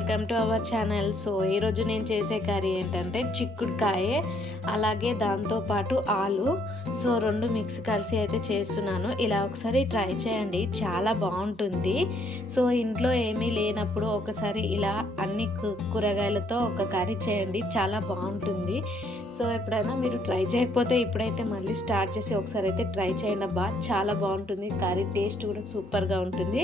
Welcome to our channel so ఈరోజు నేను చేసే కర్రీ ఏంటంటే చిక్కుడుకాయ అలాగే దాంతోపాటు ఆలు. సో రెండు మిక్స్ కలిసి అయితే చేస్తున్నాను. ఇలా ఒకసారి ట్రై చేయండి. చాలా బాగుంటుంది. సో ఇంట్లో ఏమీ లేనప్పుడు ఒకసారి ఇలా అన్ని కూరగాయలతో ఒక కర్రీ చేయండి. చాలా బాగుంటుంది. సో ఎప్పుడైనా మీరు ట్రై చేయకపోతే ఇప్పుడైతే మళ్ళీ స్టార్ట్ చేసి ఒకసారి అయితే ట్రై చేయండి అబ్బా. చాలా బాగుంటుంది. కర్రీ టేస్ట్ కూడా సూపర్గా ఉంటుంది.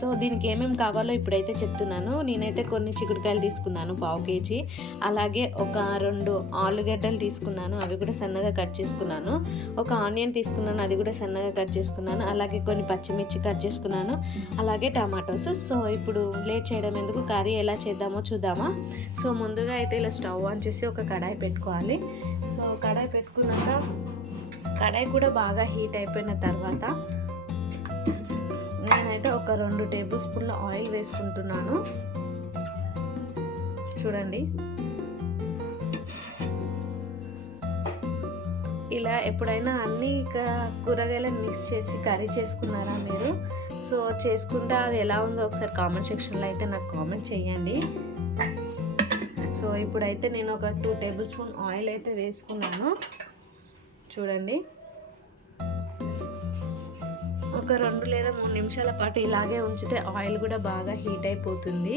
సో దీనికి ఏమేమి కావాలో ఇప్పుడైతే చెప్తున్నాను. నేనైతే కొన్ని చిక్కుడుకాయలు తీసుకున్నాను పావు కేజీ. అలాగే ఒక రెండు ఆలుగడ్డలు తీసుకున్నాను అవి కూడా సన్నగా కట్ చేసుకున్నాను. ఒక ఆనియన్ తీసుకున్నాను అది కూడా సన్నగా కట్ చేసుకున్నాను. అలాగే కొన్ని పచ్చిమిర్చి కట్ చేసుకున్నాను. అలాగే టమాటోస్. సో ఇప్పుడు లేట్ చేయడం ఎందుకు కర్రీ ఎలా చేద్దామో చూద్దామా? సో ముందుగా అయితే ఇలా స్టవ్ ఆన్ చేసి ఒక కడాయి పెట్టుకోవాలి. సో కడాయి పెట్టుకున్నాక కడాయి కూడా బాగా హీట్ అయిపోయిన తర్వాత నేనైతే ఒక రెండు టేబుల్ స్పూన్ల ఆయిల్ వేసుకుంటున్నాను. చూడండి. ఇలా ఎప్పుడైనా అన్ని కూరగాయలను మిక్స్ చేసి కర్రీ చేసుకున్నారా మీరు? సో చేసుకుంటే అది ఎలా ఉందో ఒకసారి కామెంట్ సెక్షన్లో అయితే నాకు కామెంట్ చేయండి సో ఇప్పుడైతే నేను ఒక టూ టేబుల్ స్పూన్ ఆయిల్ అయితే వేసుకున్నాను. చూడండి. ఒక రెండు లేదా మూడు నిమిషాల పాటు ఇలాగే ఉంచితే ఆయిల్ కూడా బాగా హీట్ అయిపోతుంది.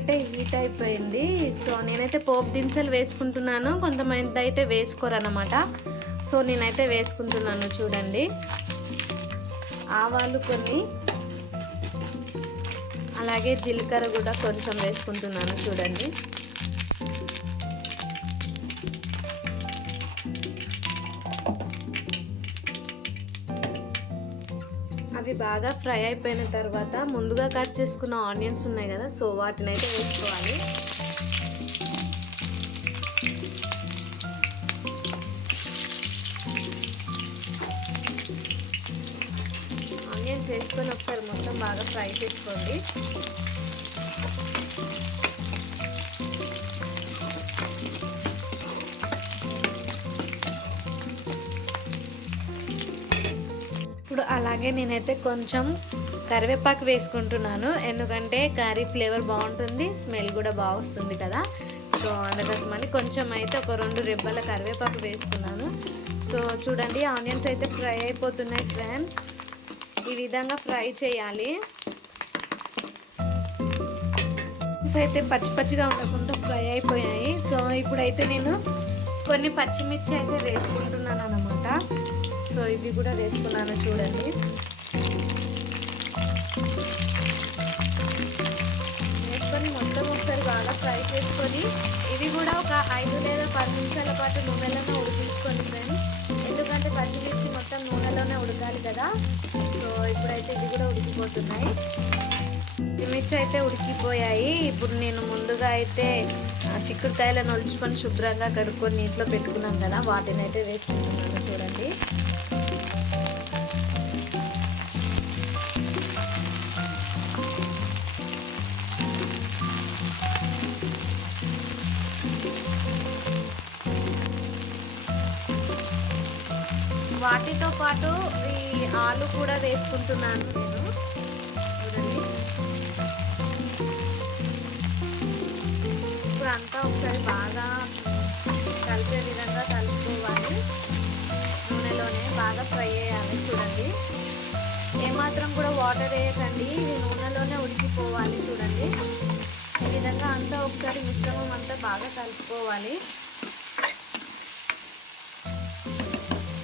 అయితే హీట్ అయిపోయింది. సో నేనైతే పోపు దినుసులు వేసుకుంటున్నాను. కొంతమంది అయితే వేసుకోరనమాట సో నేనైతే వేసుకుంటున్నాను చూడండి. ఆవాలు కొన్ని అలాగే జీలకర్ర కూడా కొంచెం వేసుకుంటున్నాను చూడండి. అవి బాగా ఫ్రై అయిపోయిన తర్వాత ముందుగా కట్ చేసుకున్న ఆనియన్స్ ఉన్నాయి కదా సో వాటిని అయితే వేసుకోవాలి. ఆనియన్స్ వేసుకొని ఒకసారి మొత్తం బాగా ఫ్రై చేసుకోండి. ఇప్పుడు అలాగే నేనైతే కొంచెం కరివేపాకు వేసుకుంటున్నాను. ఎందుకంటే కర్రీ ఫ్లేవర్ బాగుంటుంది స్మెల్ కూడా బాగా వస్తుంది కదా. సో అందుకోసమని కొంచెం అయితే ఒక రెండు రెబ్బల కరివేపాకు వేసుకున్నాను. సో చూడండి ఆనియన్స్ అయితే ఫ్రై అయిపోతున్నాయి ఫ్రెండ్స్. ఈ విధంగా ఫ్రై చేయాలి. అయితే పచ్చి పచ్చిగా ఉండకుండా ఫ్రై అయిపోయాయి. సో ఇప్పుడైతే నేను కొన్ని పచ్చిమిర్చి అయితే వేసుకుంటున్నాను అనమాట సో ఇవి కూడా వేసుకున్నాను చూడండి. వేసుకొని మొత్తం ఒకసారి బాగా ఫ్రై చేసుకొని ఇవి కూడా ఒక ఐదు లేదా పది నిమిషాల పాటు నూనెలోనే ఉడికించుకొని ఫ్రెండ్స్. ఎందుకంటే పచ్చిమిర్చి మొత్తం నూనెలోనే ఉడకాలి కదా. సో ఇప్పుడైతే ఇవి కూడా ఉడికిపోతున్నాయి. మిర్చి అయితే ఉడికిపోయాయి. ఇప్పుడు నేను ముందుగా అయితే ఆ, చిక్కుడుకాయలను ఒలుచుకొని శుభ్రంగా కడుక్కొని నీటిలో పెట్టుకున్నాం కదా వాటిని అయితే వేసుకుంటున్నాను చూడండి. వాటితో పాటు ఈ ఆలు కూడా వేసుకుంటున్నాను నేను. ఇప్పుడు అంతా ఒకసారి బాగా కలిపే విధంగా కలుపుకోవాలి. నూనెలోనే బాగా ఫ్రై చేయాలి చూడండి. ఏమాత్రం కూడా వాటర్ వేయకండి. ఇది నూనెలోనే ఉడికిపోవాలి చూడండి. ఈ విధంగా అంతా ఒకసారి మిశ్రమం అంతా బాగా కలుపుకోవాలి.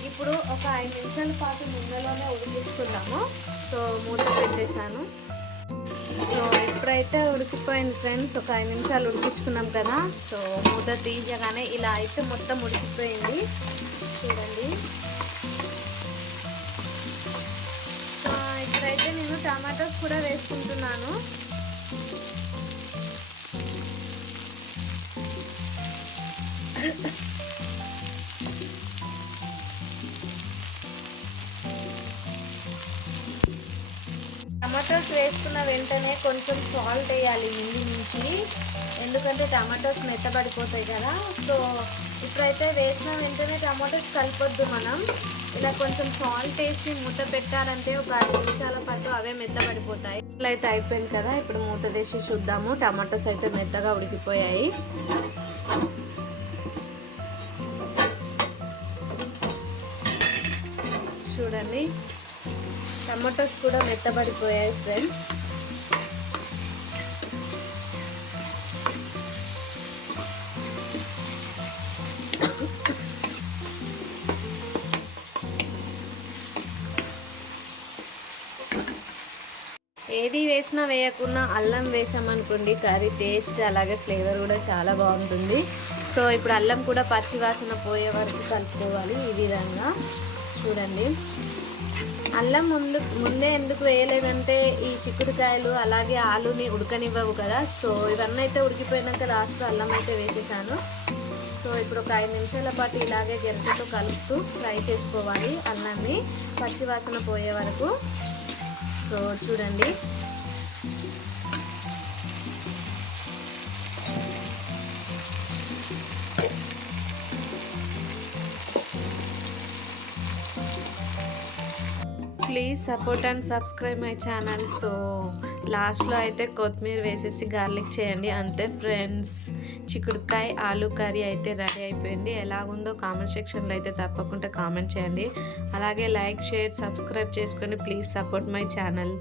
ఇప్పుడు ఒక ఐదు నిమిషాల పాటు నూనెలోనే ఉడికించుకుందాము. సో మూత పెట్టేశాను. ఇప్పుడైతే ఉడికిపోయింది ఫ్రెండ్స్ ఒక ఐదు నిమిషాలు ఉడికించుకున్నాం కదా సో మూత తీయగానే ఇలా అయితే మొత్తం ఉడికిపోయింది. చూడండి. ఇక్కడైతే ఇప్పుడైతే నేను టమాటోస్ కూడా వేసుకుంటున్నాను. టమాటోస్ వేసుకున్న వెంటనే కొంచెం సాల్ట్ వేయాలి ముందు నుంచి. ఎందుకంటే టమాటోస్ మెత్తబడిపోతాయి కదా. సో ఇప్పుడైతే వేసిన వెంటనే టమాటోస్ కలిపొద్దు మనం. ఇలా కొంచెం సాల్ట్ వేసి మూత పెట్టాలంటే ఒక ఐదు నిమిషాల పాటు అవే మెత్తబడిపోతాయి. ఇట్లా అయితే అయిపోయింది కదా. ఇప్పుడు మూత తీసి చూద్దాము. టమాటోస్ అయితే మెత్తగా ఉడికిపోయాయి. చూడండి. టమాటోస్ కూడా మెత్తబడిపోయాయి ఫ్రెండ్స్ ఏది వేసినా వేయకుండా అల్లం వేసామనుకోండి కర్రీ టేస్ట్ అలాగే ఫ్లేవర్ కూడా చాలా బాగుంటుంది. సో ఇప్పుడు అల్లం కూడా పచ్చి వాసన పోయే వరకు కలుపుకోవాలి ఈ విధంగా. చూడండి. అల్లం ముందు ముందే ఎందుకు వేయలేదంటే ఈ చిక్కుడుకాయలు అలాగే ఆలుని ఉడకనివ్వవు కదా. సో ఇవన్నీ అయితే ఉడికిపోయినాక లాస్ట్ అల్లం అయితే వేసేసాను. సో ఇప్పుడు ఒక ఐదు నిమిషాల పాటు ఇలాగే గెరటతో కలుపుతూ ఫ్రై చేసుకోవాలి అల్లాన్ని పచ్చివాసన పోయే వరకు. సో చూడండి. Please support and subscribe my channel so లాస్ట్లో అయితే కొత్తిమీర వేసేసి గార్లిక్ చేయండి. అంతే ఫ్రెండ్స్ చిక్కుడుకాయ ఆలు కర్రీ అయితే రెడీ అయిపోయింది. ఎలాగుందో కామెంట్ సెక్షన్లో అయితే తప్పకుండా కామెంట్ చేయండి. అలాగే లైక్ షేర్ సబ్స్క్రైబ్ చేసుకోండి. Please support my channel